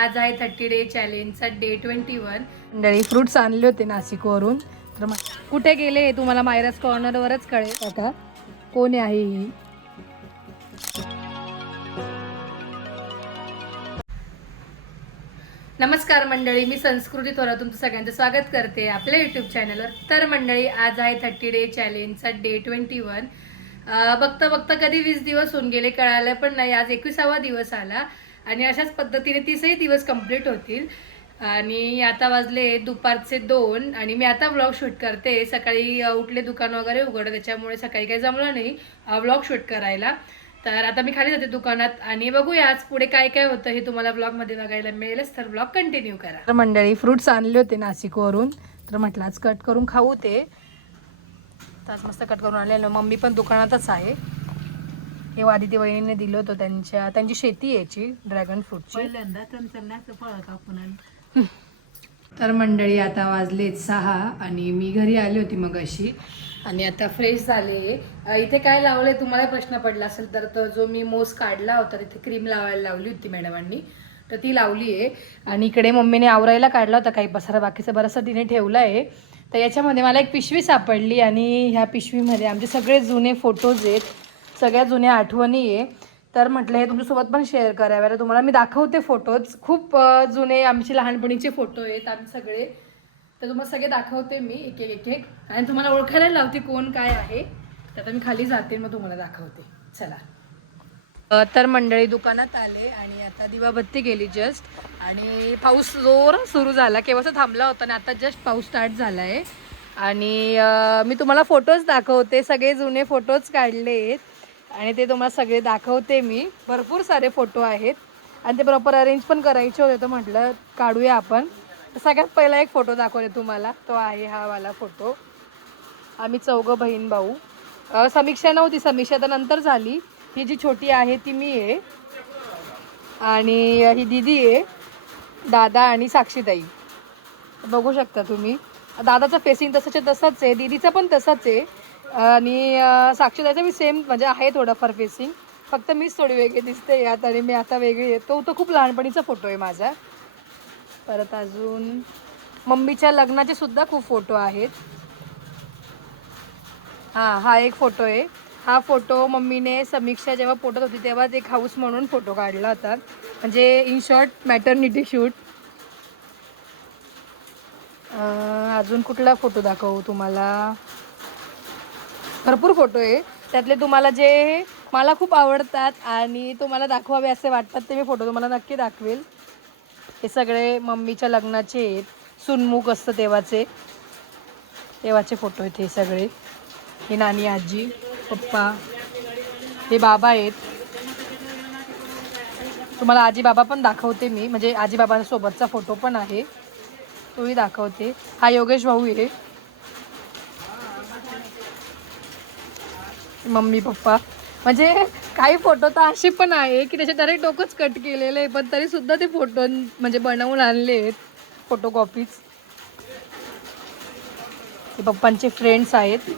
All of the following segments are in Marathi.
आज आहे 30 डे चॅलेंजचा डे 21. मंडळी फ्रुट्स आणले होते नाशिकवरून, तर कुठे गेले तुम्हाला मायराज कॉर्नरवरच कळेल आता कोण आहे ही. नमस्कार मंडळी, मी संस्कृती थोरात तुमचं सगळ्यांचं स्वागत करते आपल्या यूट्यूब चॅनलवर. तर मंडळी आज आहे 30 डे चॅलेंजचा डे 21. बघता बघता कधी 20 दिवस होऊन गेले कळालं पण नाही. आज 21वा दिवस आला आणि अशाच पद्धतीने 30ही दिवस कंप्लीट होतील. आणि आता वाजले दुपारचे 2 आणि मी आता व्लॉग शूट करते. सकाळी उठले, दुकान वगैरे उघडलं, त्याच्यामुळे सकाळी काही जमलं नाही व्लॉग शूट करायला. तर आता मी खाली जाते दुकानात आणि बघूया आज पुढे काय काय होतं हे तुम्हाला ब्लॉगमध्ये बघायला मिळेलच. तर ब्लॉग कंटिन्यू करा. तर मंडळी फ्रुट्स आणले होते नाशिकवरून, तर म्हटलं आज कट करून खाऊ ते. आज मस्त कट करून आणलेलं. मम्मी पण दुकानातच आहे. हे आदिती वहिनीने दिलं होतं, त्यांची शेती याची ड्रॅगन फ्रूटची. तर मंडळी आता वाजलेत 6 आणि मी घरी आली होती मग अशी आणि आता फ्रेश झाले. इथे काय लावले तुम्हाला प्रश्न पडला असेल तर, जो मी मोस काढला होता तिथे क्रीम लावायला लावली होती मॅडमांनी, तर ती लावली आहे. आणि इकडे मम्मीने आवरायला काढला होता काही पसारा, बाकीचं बरंचसं तिने ठेवलं आहे. तर याच्यामध्ये मला एक पिशवी सापडली आणि ह्या पिशवीमध्ये आमचे सगळे जुने फोटोज आहेत, सगळ्या जुन्या आठवणी आहे. तर म्हटलं हे तुमच्यासोबत पण शेअर कराव्या. तुम्हाला मी दाखवते फोटोज, खूप जुने आमचे लहानपणीचे फोटो आहेत आम्ही सगळे. तर तुम्हाला सगळे दाखवते मी एक एक एक एक आणि तुम्हाला ओळखायला लावते कोण काय आहे. तर आता मी खाली जाते मग तुम्हाला दाखवते. चला. तर मंडळी दुकानात आले आणि आता दिवाबत्ती गेली जस्ट आणि पाऊस जोरात सुरू झाला. केव्हाचा थांबला होता आणि आता जस्ट पाऊस स्टार्ट झाला आहे. आणि मी तुम्हाला फोटोज दाखवते, सगळे जुने फोटोज काढले आहेत आणि ते तुम्हाला सगळे दाखवते मी. भरपूर सारे फोटो आहेत आणि ते प्रॉपर अरेंज पण करायचे होते, तर म्हटलं काढूया आपण. तर सगळ्यात पहिला एक फोटो दाखवते तुम्हाला, तो आहे हा वाला फोटो. आम्ही 4 बहीण भाऊ. समीक्षा नव्हती, समीक्षा तर नंतर झाली. ही जी छोटी आहे ती मी आहे आणि ही दीदी आहे, दादा आणि साक्षीताई. बघू शकता तुम्ही. दादाचं फेसिंग तसंच आहे, दीदीचं पण तसंच आहे आणि साक्षीताईचं मी सेम म्हणजे आहे थोडंफार फेसिंग, फक्त मीच थोडी वेगळी दिसते यात आणि मी आता वेगळी आहे. तो खूप लहानपणीचा फोटो आहे माझा. परत अजून मम्मीच्या लग्नाचे सुद्धा खूप फोटो आहेत. हा एक फोटो आहे. हा फोटो मम्मीने समीक्षा जेव्हा पोटत होती तेव्हा एक हाऊस म्हणून फोटो काढला होता, म्हणजे इन शॉर्ट मॅटर्निटी शूट. अजून कुठला फोटो दाखवू तुम्हाला? भरपूर फोटो आहे, त्यातले तुम्हाला जे मला खूप आवडतात आणि तुम्हाला दाखवावे असे वाटतात ते मी फोटो तुम्हाला नक्की दाखवेल. हे सगळे मम्मीच्या लग्नाचे आहेत, सुनमुख असतं तेव्हाचे फोटो आहेत हे सगळे. हे नानी, आजी, पप्पा, हे बाबा आहेत. तुम्हाला आजी बाबा पण दाखवते मी, म्हणजे आजी बाबांसोबतचा फोटो पण आहे, तोही दाखवते. हा योगेश भाऊ आहे, मम्मी पप्पा. म्हणजे काही फोटो तर असे पण आहे की त्याचे डायरेक्ट डोकंच कट केलेलं आहे, पण तरी सुद्धा ते फोटो म्हणजे बनवून आणले आहेत, फोटो कॉपीज. हे पप्पांचे फ्रेंड्स आहेत.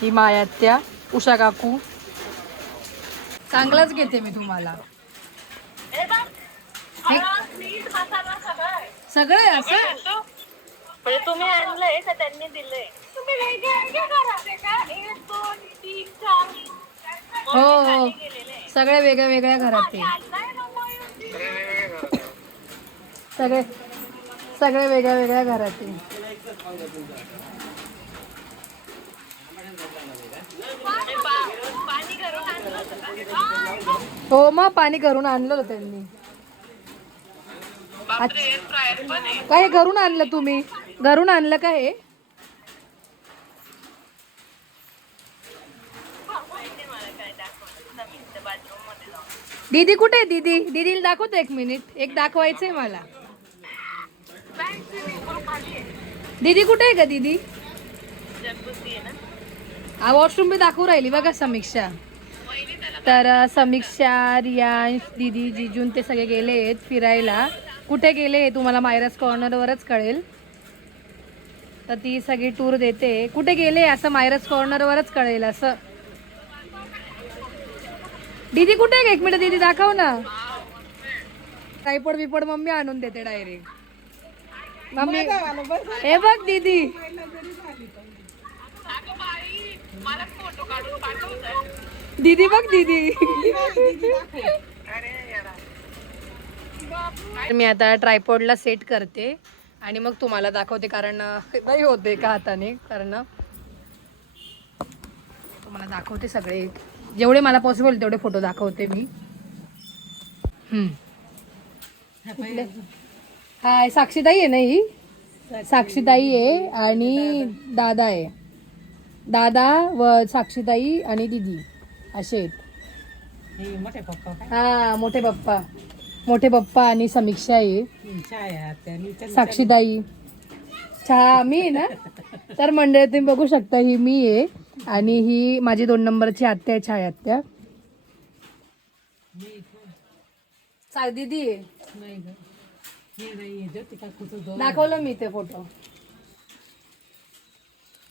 ही मायात्या, उषा काकू. चांगलाच घेते मी तुम्हाला. सगळं असं म्हणजे तुम्ही आणलंय का त्यांनी दिलंय? तुम्ही हो, सगळे वेगळ्या वेगळ्या घरात आहे. सगळे वेगळ्या वेगळ्या घरात आहे. हो मग पाणी घरून आणलं त्यांनी. काय घरून आणलं तुम्ही? घरून आणलं का हे? दीदी कुठे आहे? दीदीला दाखवतो, एक मिनिट, एक दाखवायचंय मला. दीदी कुठे आहे का दीदी? वॉशरूम बी दाखवू राहिली बघा समीक्षा. तर समीक्षा, रियांश, दीदी, जिजून ते सगळे गेले आहेत फिरायला. कुठे गेले हे तुम्हाला मायराज कॉर्नरवरच कळेल. तर ती सगळी टूर देते. कुठे गेले असं मायराज कॉर्नरवरच कळेल. असं दीदी कुठे आहे? एक मिनिट दीदी दाखव ना. ट्रायपॉड बिपॉड मम्मी आणून देते डायरेक्ट. मम्मी हे बघ दीदी. दीदी बघ दीदी. मी आता ट्रायपॉडला सेट करते आणि मग तुम्हाला दाखवते, कारण नाही होते का हाताने, कारण तुम्हाला दाखवते सगळे जेवढे मला पॉसिबल तेवढे फोटो दाखवते मी. हाय साक्षीताई आहे ना, ही साक्षीताई आहे आणि दादा आहे. दादा व साक्षीताई आणि दीदी असे आहेत. हा मोठे पप्पा आणि समीक्षा आहे. साक्षीताई चहा मी आहे ना. तर मंडळी तुम्ही बघू शकता, ही मी आहे आणि ही माझी 2 नंबरची आत्या आहे, छाया आत्या. दीदी आहे. दाखवलं मी ते फोटो.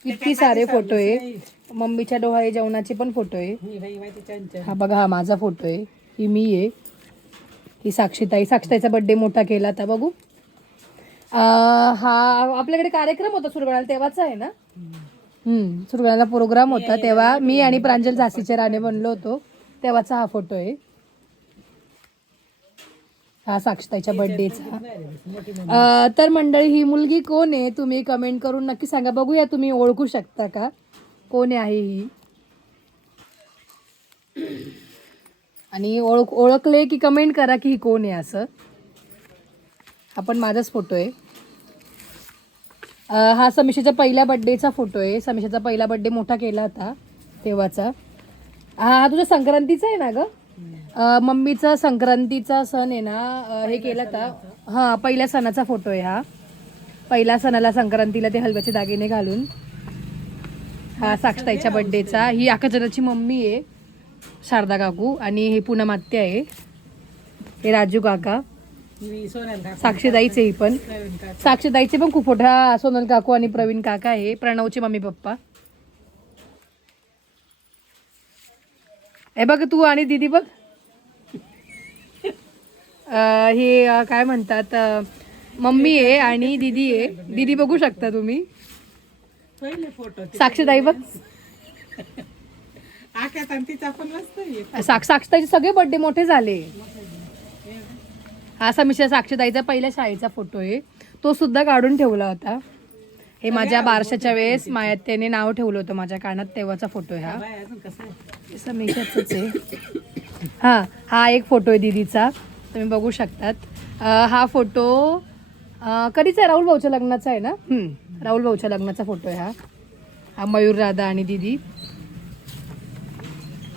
किती सारे फोटो आहे. मम्मीच्या डोहाळे जेवणाचे पण फोटो आहे. हा बघा, हा माझा फोटो आहे. ही मी आहे. ही साक्षीताईचा बर्थडे मोठा केला आता बघू. हा आपल्याकडे कार्यक्रम होता सुरगाळ्याला तेव्हाचा आहे ना. सुरगाळ्याला प्रोग्राम होता तेव्हा मी आणि प्रांजल झाशीचे राणे बनलो होतो, तेव्हाचा हा फोटो आहे. हा साक्षीताईच्या बर्थडेचा. तर मंडळी, ही मुलगी कोण आहे तुम्ही कमेंट करून नक्की सांगा. बघूया तुम्ही ओळखू शकता का कोण आहे ही. आणि ओळखले की कमेंट करा की ही कोण आहे असं. हा पण माझाच फोटो आहे. हा समीक्षेच्या पहिल्या बर्थडेचा फोटो आहे. समीक्षेचा पहिला बर्थडे मोठा केला होता तेव्हाचा. हा तुझ्या संक्रांतीचा आहे ना ग. मम्मीचा संक्रांतीचा सण आहे ना, हे केला होता. हा पहिल्या सणाचा फोटो आहे हा. पहिल्या सणाला संक्रांतीला ते हलव्याचे दागिने घालून. हा साक्षीताईच्या बर्थडेचा. ही आकाशदादाची मम्मी आहे, शारदा काकू. आणि हे पूनम आत्या आहे. हे राजू काका. साक्षीताईचे ही पण. साक्षीताईचे पण खूप फोटो. हा सोनल काकू आणि प्रवीण काका आहे. प्रणवचे मम्मी पप्पा. हे बघ तू आणि दीदी बघ. हे काय म्हणतात, मम्मी आहे आणि दीदी आहे. दीदी बघू शकता तुम्ही. साक्षीताई बघ. साक्षीताईचे सगळे बर्थडे मोठे झाले. हा समीक्षा साक्षीताईचा पहिल्या शाळेचा फोटो आहे, तो सुद्धा काढून ठेवला होता. हे माझ्या बारशाच्या वेळेस मायात्याने नाव ठेवलं होतं माझ्या कानात, तेव्हाचा फोटो आहे हा. समीक्षाच आहे. हा एक फोटो आहे दीदीचा, तुम्ही बघू शकतात. हा फोटो कधीचा आहे? राहुल भाऊच्या लग्नाचा आहे ना. राहुल भाऊच्या लग्नाचा फोटो आहे हा. मयूर दादा आणि दीदी.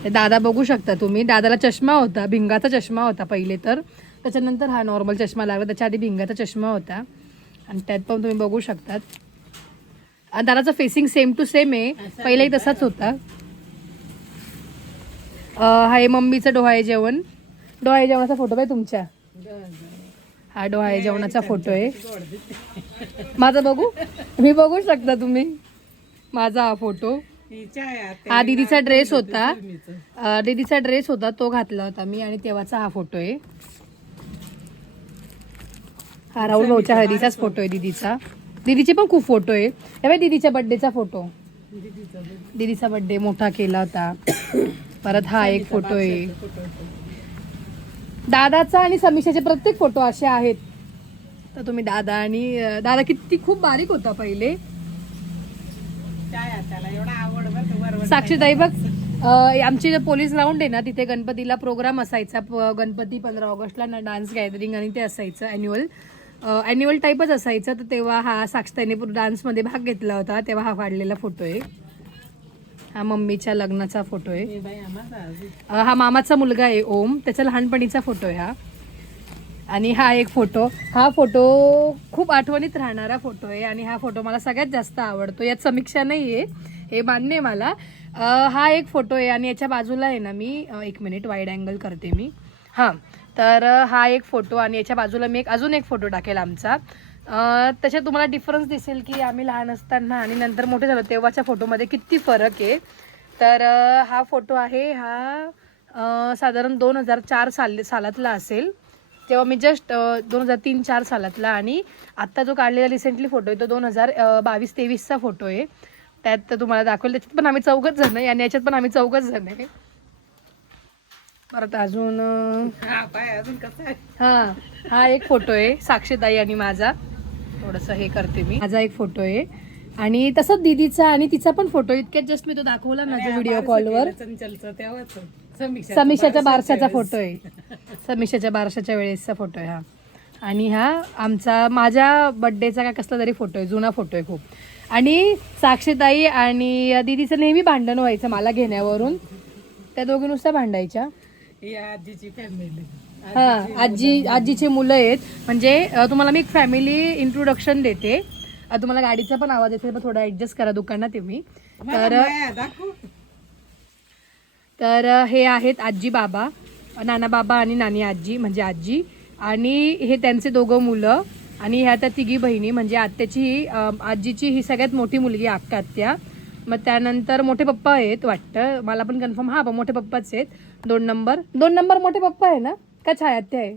दादा बघू शकता तुम्ही. दादाला चष्मा होता, भिंगाचा चष्मा होता पहिले, तर त्याच्यानंतर हा नॉर्मल चष्मा लागला. त्याच्या आधी भिंगाचा चष्मा होता आणि त्यात पण तुम्ही बघू शकतात. दादाचं फेसिंग सेम टू सेम आहे, पहिलाही तसाच होता. हा आहे मम्मीचं डोहाळे जेवणाचा फोटो आहे तुमच्या. हा डोहाळे जेवणाचा फोटो आहे माझा. बघू मी बघू शकता तुम्ही माझा हा फोटो. हा दीदीचा ड्रेस होता, तो घातला होता मी आणि तेव्हाचा हा फोटो आहे. हा राहुल भाऊच्या हळदीचाच फोटो आहे दीदीचा. दीदीचे पण खूप फोटो आहे. तेव्हा दीदीच्या बर्थडेचा फोटो, दीदीचा बर्थडे मोठा केला होता. परत हा एक फोटो आहे. दादाचा आणि समीक्षाचे प्रत्येक फोटो असे आहेत. तर तुम्ही दादा किती खूप बारीक होता पहिले. साक्षीताई बघ, आमची पोलीस ग्राउंड आहे ना, तिथे गणपतीला प्रोग्राम असायचा. गणपती 15 ऑगस्टला ना डान्स गॅदरिंग आणि ते असायचं ॲन्युअल टाईपच असायचं. तर तेव्हा हा साक्षीताईने डान्समध्ये भाग घेतला होता, तेव्हा हा काढलेला फोटो आहे. हा मम्मीच्या लग्नाचा फोटो आहे. हा मामाचा मुलगा आहे ओम, त्याचा लहानपणीचा फोटो आहे हा. आणि हा एक फोटो, हा फोटो खूप आठवणीत राहणारा फोटो आहे आणि हा फोटो मला सगळ्यात जास्त आवडतो. यात समीक्षा नाही आहे, हे मान्य आहे मला. हा एक फोटो आहे आणि याच्या बाजूला आहे ना, मी 1 मिनिट वाईड अँगल करते मी. हां, तर हा एक फोटो आणि याच्या बाजूला मी अजून एक फोटो टाकेल आमचा. त्याच्यात तुम्हाला डिफरन्स दिसेल की आम्ही लहान असताना आणि नंतर मोठे झालो तेव्हाच्या फोटोमध्ये किती फरक आहे. तर हा फोटो आहे, हा साधारण 2004 सालातला असेल, तेव्हा मी जस्ट 2003-04 सालातला. आणि आत्ता जो काढलेला रिसेंटली फोटो आहे तो 2022-23चा फोटो आहे. त्यात तुम्हाला दाखवेल. त्याच्यात पण आम्ही 4घच जण आहे आणि याच्यात पण आम्ही 4घच जण आहे. परत अजून हा एक फोटो आहे साक्षीताई आणि माझा. थोडंसं हे करते मी. माझा एक फोटो आहे आणि तसंच दीदीचा आणि तिचा पण फोटो. इतक्यात जस्ट मी तो दाखवला ना जो व्हिडिओ कॉलवर. समीक्षाच्या बारशाचा फोटो आहे. समीक्षाच्या बारशाच्या वेळेसचा फोटो आहे हा. आणि हा आमचा माझ्या बड्डेचा का कसला तरी फोटो आहे, जुना फोटो आहे खूप. आणि साक्षीताई आणि दीदीचं नेहमी भांडण व्हायचं मला घेण्यावरून. त्या दोघी नुसत्या भांडायच्या. आजीची फॅमिली. हा आजीचे मुलं आहेत. म्हणजे तुम्हाला मी एक फॅमिली इंट्रोडक्शन देते. तुम्हाला गाडीचा पण आवाज येते, पण थोडा ऍडजस्ट करा दुकानात आहे मी. तर हे आहेत आजी बाबा, नाना बाबा आणि नानी आजी म्हणजे आजी. आणि हे त्यांचे 2 मुलं आणि ह्या त्या 3 बहिणी. म्हणजे आत्याची आजीची ही सगळ्यात मोठी मुलगी अक्का आत्या. मग त्यानंतर मोठे पप्पा आहेत वाटतं, मला पण कन्फर्म. हा मोठे पप्पाच आहेत. 2 नंबर मोठे पप्पा आहे ना का छायात्या आहे?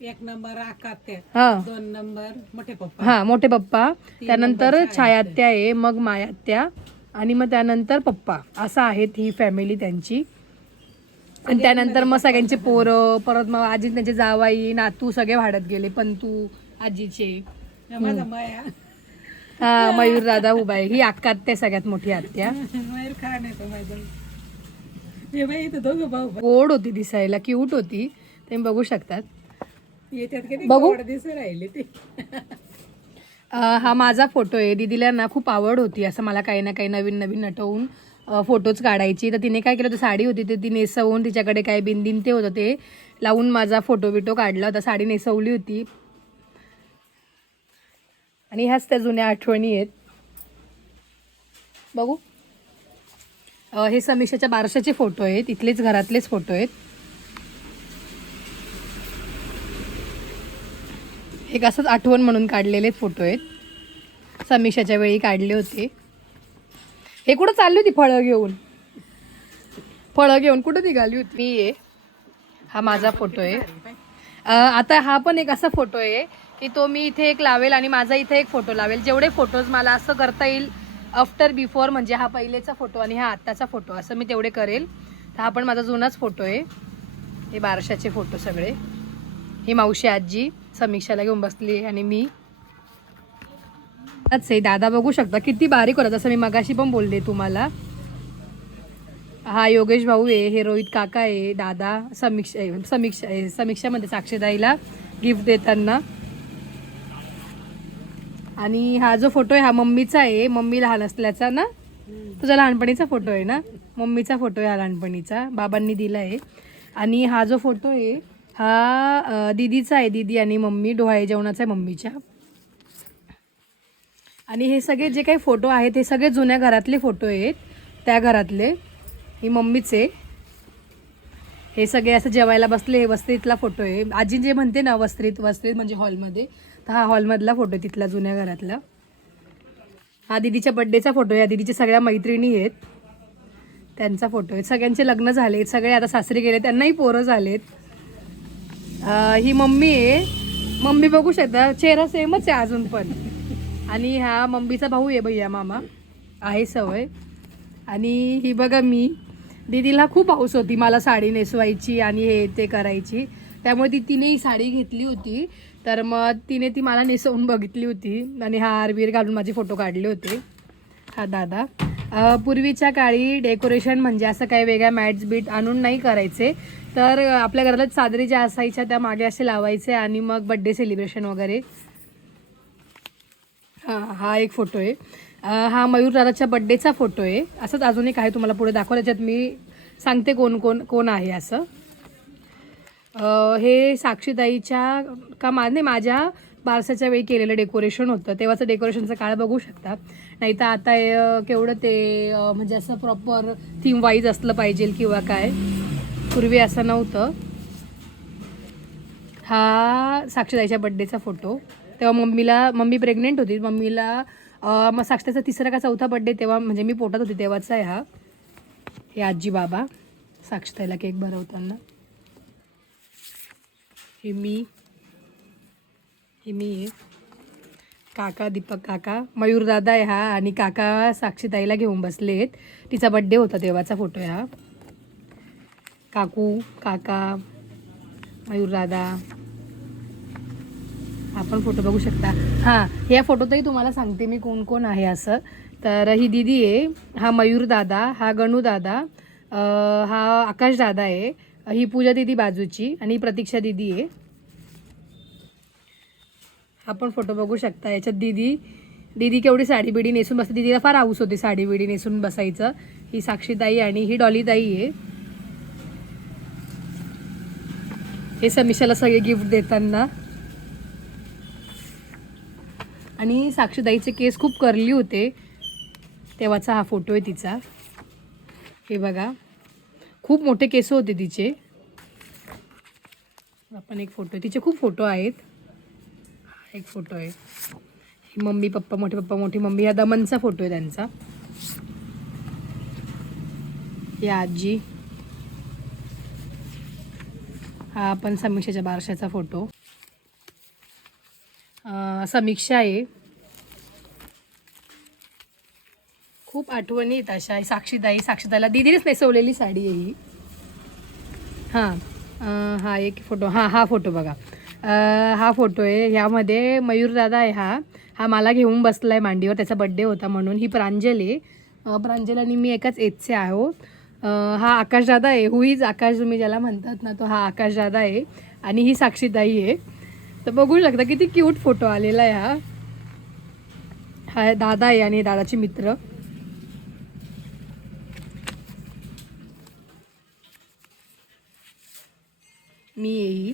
1 नंबर आकात्या, हा 2 नंबर मोठे पप्पा. हा मोठे पप्पा, त्यानंतर छायात्या आहे, मग मायात्या आणि मग त्यानंतर पप्पा. असं आहेत ही फॅमिली त्यांची. आणि त्यानंतर मग सगळ्यांचे पोरं, परत मग आजी त्यांचे जावाई नातू सगळे वाढत गेले. पंतू आजीचे. माझा माया हा मयूर दादा उभा आहे. ही अक्का आत्या सगळ्यात मोठी आत्या. मयूर खान येतो माझा. हे बाई इथं 2 भाऊ गोड होती दिसायला, क्यूट होती. तुम्ही बघू शकतात. येतात किती बघू. गोड दिसू राहिले ते. हा माझा फोटो आहे. दीदीला ना खूप आवड होती असं मला काही ना काही नवीन नवीन नटवून फोटोज काढायची. तर तिने काय केलं, तर साडी होती ते ती नेसवून तिच्याकडे काय बिंदीन ते होतं ते लावून माझा फोटो बिटो काढला होता. साडी नेसवली होती. आणि ह्याच त्या जुन्या आठवणी आहेत. बघू. हे समीक्षाच्या बारशाचे फोटो आहेत. इथलेच घरातलेच फोटो आहेत. एक असंच आठवण म्हणून काढलेले फोटो आहेत. समीक्षाच्या वेळी काढले होते. हे कुठं चालली होती फळं घेऊन कुठं निघाली होती? मी आहे. हा माझा फोटो आहे. आता हा पण एक असा फोटो आहे की तो मी इथे एक लावेल आणि माझा इथे एक फोटो लावेल. जेवढे फोटोज मला असं करता येईल आफ्टर बिफोर, म्हणजे हा पहिलेचा फोटो आणि हा आत्ताचा फोटो, असं मी तेवढे करेल. तर हा पण माझा जुनाच फोटो आहे. हे बारशाचे फोटो सगळे. ही मावशी आजी समीक्षाला घेऊन बसली आणि मी आहे. दादा बघू शकता किती बारीक होता, जसं मी मगाशी पण बोलले तुम्हाला. हा योगेश भाऊ आहे. हे रोहित काका आहे. दादा समीक्षामध्ये साक्षीदाईला गिफ्ट देताना. आणि हा जो फोटो आहे हा मम्मीचा आहे. मम्मी लहान असल्याचा ना, तुझा लहानपणीचा फोटो आहे ना, मम्मीचा फोटो आहे हा लहानपणीचा, बाबांनी दिला आहे. आणि हा जो फोटो आहे हा दीदीचा आहे. दीदी आणि मम्मी डोहाळे जेवणाचा आहे मम्मीच्या. आणि हे सगळे जे काही फोटो आहेत हे सगळे जुन्या घरातले फोटो आहेत. त्या घरातले ही मम्मीचे. हे सगळे असं जेवायला बसले, हे वस्त्रीतला फोटो आहे. आजी जे म्हणते ना वस्त्रीत म्हणजे हॉलमध्ये, तर हा हॉलमधला फोटो तिथला जुन्या घरातला. हा दीदीच्या बड्डेचा फोटो आहे. या दीदीच्या सगळ्या मैत्रिणी आहेत, त्यांचा फोटो आहे. सगळ्यांचे लग्न झालेत, सगळे आता सासरी गेले, त्यांनाही पोरं झालेत. ही मम्मी आहे. मम्मी बघू शकता चेहरा सेमच आहे अजून पण. आणि हा मम्मीचा भाऊ आहे, भैया मामा आहे सवय. आणि ही बघा मी. दीदीला खूप हौस होती मला साडी नेसवायची आणि हे ते करायची, त्यामुळे तिने ही साडी घेतली होती. तर मग तिने ती मला नेसवून बघितली होती आणि हा हारबीर घालून माझे फोटो काढले होते. हा दादा. पूर्वीच्या काळी डेकोरेशन म्हणजे असं काही वेगळ्या मॅट्स बीट आणून नाही करायचे, तर आपल्या घरात चादरी ज्या असायच्या त्या मागे असे लावायचे आणि मग बड्डे सेलिब्रेशन वगैरे. हा एक फोटो आहे. हा मयूर दादाच्या बड्डेचा फोटो आहे. असंच अजून एक आहे, तुम्हाला पुढे दाखवलं, त्याच्यात मी सांगते कोण आहे असं. हे साक्षीताईच्या का नाही माझ्या बारसाच्या वेळी केलेलं डेकोरेशन होतं. तेव्हाचं डेकोरेशनचं काळ बघू शकता. नाही तर आता केवढं ते म्हणजे असं प्रॉपर थीम वाईज असलं पाहिजे किंवा काय, पूर्वी असं नव्हतं. हा साक्षीताईच्या बड्डेचा फोटो. तेव्हा मम्मी प्रेग्नेंट होती. मम्मीला मग साक्षीताईचा 3रा का 4था बड्डे तेव्हा म्हणजे मी पोटात होती तेव्हाचा आहे हा. हे आजी बाबा साक्षीताईला केक भरवताना. हे मी आहे, काका दीपक काका, मयूर दादा आहे हा, आणि काका साक्षीताईला घेऊन बसलेत. तिचा बड्डे होता तेव्हाचा फोटो आहे हा. काकू, काका, मयूर दादा, आपण फोटो बघू शकता. हां, या फोटोतही तुम्हाला सांगते मी कोण कोण आहे असं. तर ही दीदी आहे, हा मयूर दादा, हा गणू दादा, हा आकाश दादा आहे, ही पूजा दीदी बाजूची, आणि ही प्रतीक्षा दीदी आहे. आपण फोटो बघू शकता. याच्यात दीदी केवढी साडी बिडी नेसून बसते. दीदीला फार हाऊस होती साडी बिडी नेसून बसायचं. ही साक्षीताई आणि ही डॉलीताई आहे. हे समीक्षाला सगळे गिफ्ट देताना. आणि साक्षीताईचे केस खूप कर्ली होते तेव्हाचा हा फोटो आहे तिचा. हे बघा, खूप मोठे केस होते तिचे. आपण एक फोटो, तिचे खूप फोटो आहेत. एक फोटो आहे, ही मम्मी पप्पा, मोठे पप्पा मोठी मम्मी, हा दमनचा फोटो आहे त्यांचा. ही आजी, हा आपण समीक्षाच्या बारशाचा फोटो. समीक्षा आहे. खूप आठवणी आहेत अशा. साक्षीताईला दीदीनेच नेसवलेली साडी आहे ही. हां, हा एक फोटो, हा फोटो बघा. हा फोटो आहे. ह्यामध्ये मयूर दादा आहे. हा मला घेऊन बसला आहे मांडीवर, त्याचा बड्डे होता म्हणून. ही प्रांजली, प्रांजल आणि मी एकाच एजचे आहोत. हा आकाश दादा आहे, हुईज आकाश तुम्ही ज्याला म्हणतात ना, तो हा आकाश दादा आहे. आणि ही साक्षीताई आहे. तर बघू शकता किती क्यूट फोटो आलेला आहे. हा दादा आहे आणि दादाचे मित्र. मी येई,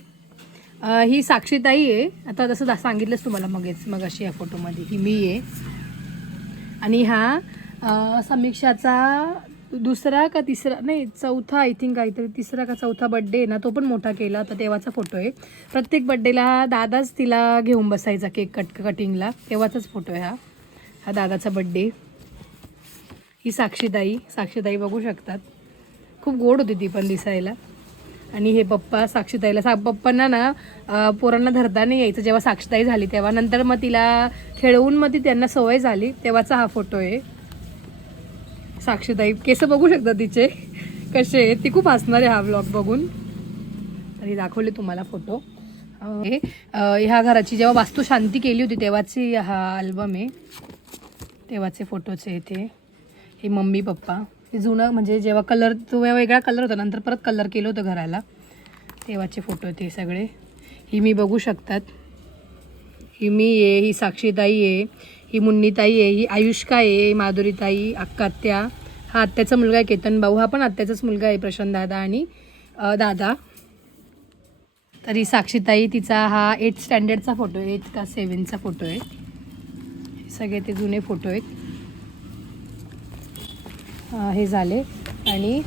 ही साक्षीताई आहे. आता जसं सांगितलंच तुम्हाला मग अशी या फोटोमध्ये ही मी आहे. आणि हा समीक्षाचा दुसरा का तिसरा, नाही चौथा, आय थिंक काहीतरी तिसरा का चौथा बड्डे आहे ना, तो पण मोठा केला होता तेव्हाचा फोटो आहे. प्रत्येक बड्डेला दादाच तिला घेऊन बसायचा केक कटिंगला, तेव्हाचाच फोटो आहे हा दादाचा बड्डे. ही साक्षीताई बघू शकतात. खूप गोड होती ती पण दिसायला. आणि हे पप्पा साक्षीताईला, पप्पांना ना पोरांना धरता नाही यायचं जेव्हा साक्षीताई झाली तेव्हा. नंतर मग तिला खेळवून मग ती त्यांना सवय झाली तेव्हाचा हा फोटो आहे. साक्षीताई केस बघू शकता तिचे कसे आहेत. ती खूप हसणार आहे हा व्लॉग बघून. आणि दाखवले तुम्हाला फोटो. ह्या घराची जेव्हा वास्तुशांती केली होती तेव्हाची हा अल्बम आहे, तेव्हाचे फोटोचे इथे. हे मम्मी पप्पा, हे जुनं म्हणजे जेव्हा कलर तो वेगळा कलर होता, नंतर परत कलर केलं होतं घराला, तेव्हाचे फोटो ते सगळे. ही मी बघू शकतात. ही मी आहे, ही साक्षीताई आहे, ही मुन्नीताई आहे, ही आयुष्का आहे, माधुरीताई, आत्या, हा आत्याचा मुलगा आहे केतन भाऊ, हा पण आत्याचाच मुलगा आहे प्रशांत दादा आणि दादा. तर ही साक्षीताई, तिचा हा 8th स्टँडर्डचा फोटो आहे, 8th का 7th फोटो आहे. हे सगळे ते जुने फोटो आहेत. हे झाले. आणि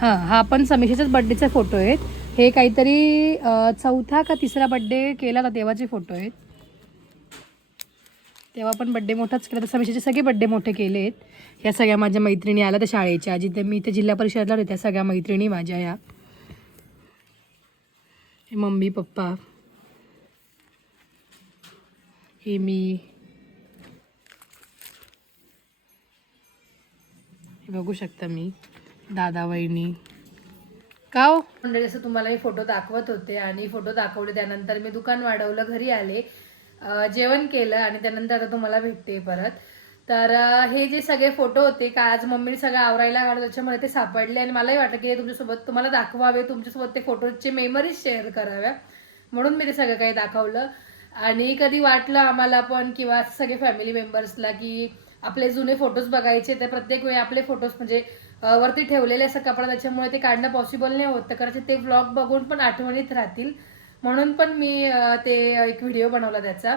हा पण समीक्षाच्याच बड्डेचे फोटो आहेत. हे काहीतरी चौथा का तिसरा बड्डे केला होता तेव्हाचे फोटो आहेत. तेव्हा पण बड्डे मोठाच केला. तर समीक्षाचे सगळे बड्डे मोठे केले आहेत. ह्या सगळ्या माझ्या मैत्रिणी आल्या त्या शाळेच्या, जिथे मी इथे जिल्हा परिषदला होते, त्या सगळ्या मैत्रिणी माझ्या ह्या. हे मम्मी पप्पा, हे मी, बघू शकता मी, दादा वहिनी. का हो मंडळी, असं तुम्हाला मी फोटो दाखवत होते आणि फोटो दाखवले, त्यानंतर मी दुकान वाढवलं, घरी आले, जेवण केलं आणि त्यानंतर आता तुम्हाला भेटते परत. तर हे जे सगळे फोटो होते का आज मम्मीने सगळं आवरायला काढलं, त्याच्यामुळे ते सापडले आणि मलाही वाटलं की तुमच्यासोबत तुम्हाला दाखवावे, तुमच्यासोबत ते फोटोचे मेमरीज शेअर कराव्या, म्हणून मी ते सगळं काही दाखवलं. आणि कधी वाटलं आम्हाला पण किंवा सगळे फॅमिली मेंबर्सला की आपले जुने फोटोज बघायचे, तर प्रत्येक वेळी आपले फोटोज म्हणजे वरती ठेवलेले असं कपडा, त्याच्यामुळे ते काढणं पॉसिबल नाही होत. तर कदाचित ते व्लॉग बघून पण आठवणीत राहतील, म्हणून पण मी ते एक व्हिडिओ बनवला त्याचा.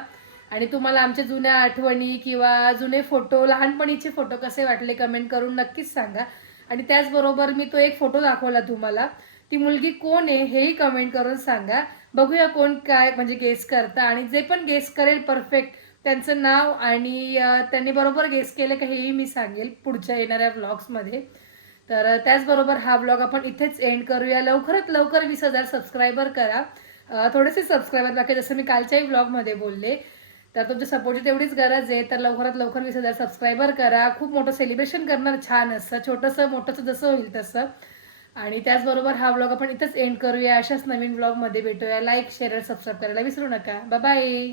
आणि तुम्हाला आमच्या जुन्या आठवणी किंवा जुने फोटो, लहानपणीचे फोटो कसे वाटले कमेंट करून नक्कीच सांगा. आणि त्याचबरोबर मी तो एक फोटो दाखवला तुम्हाला, ती मुलगी कोण आहे हेही कमेंट करून सांगा. बघूया कोण काय म्हणजे गेस करता, आणि जे पण गेस करेल परफेक्ट त्यांचं नाव आणि त्यांनी बरोबर गेस केलं का हेही मी सांगेल पुढच्या येणाऱ्या व्लॉग्समध्ये. तर त्याचबरोबर हा ब्लॉग आपण इथेच एंड करूया. लवकरात लवकर 20,000 सबस्क्रायबर करा. थोडेसे सबस्क्रायबर बाकी, जसं मी कालच्याही ब्लॉगमध्ये बोलले. तर तुमच्या सपोर्टची तेवढीच गरज आहे. तर लवकरात लवकर 20,000 सबस्क्रायबर करा. खूप मोठं सेलिब्रेशन करणार, छान असं छोटंसं मोठंसं जसं होईल तसं. आणि त्याचबरोबर हा ब्लॉग आपण इथंच एंड करूया. अशाच नवीन ब्लॉगमध्ये भेटूया. लाईक शेअर सबस्क्राईब करायला विसरू नका. बाय.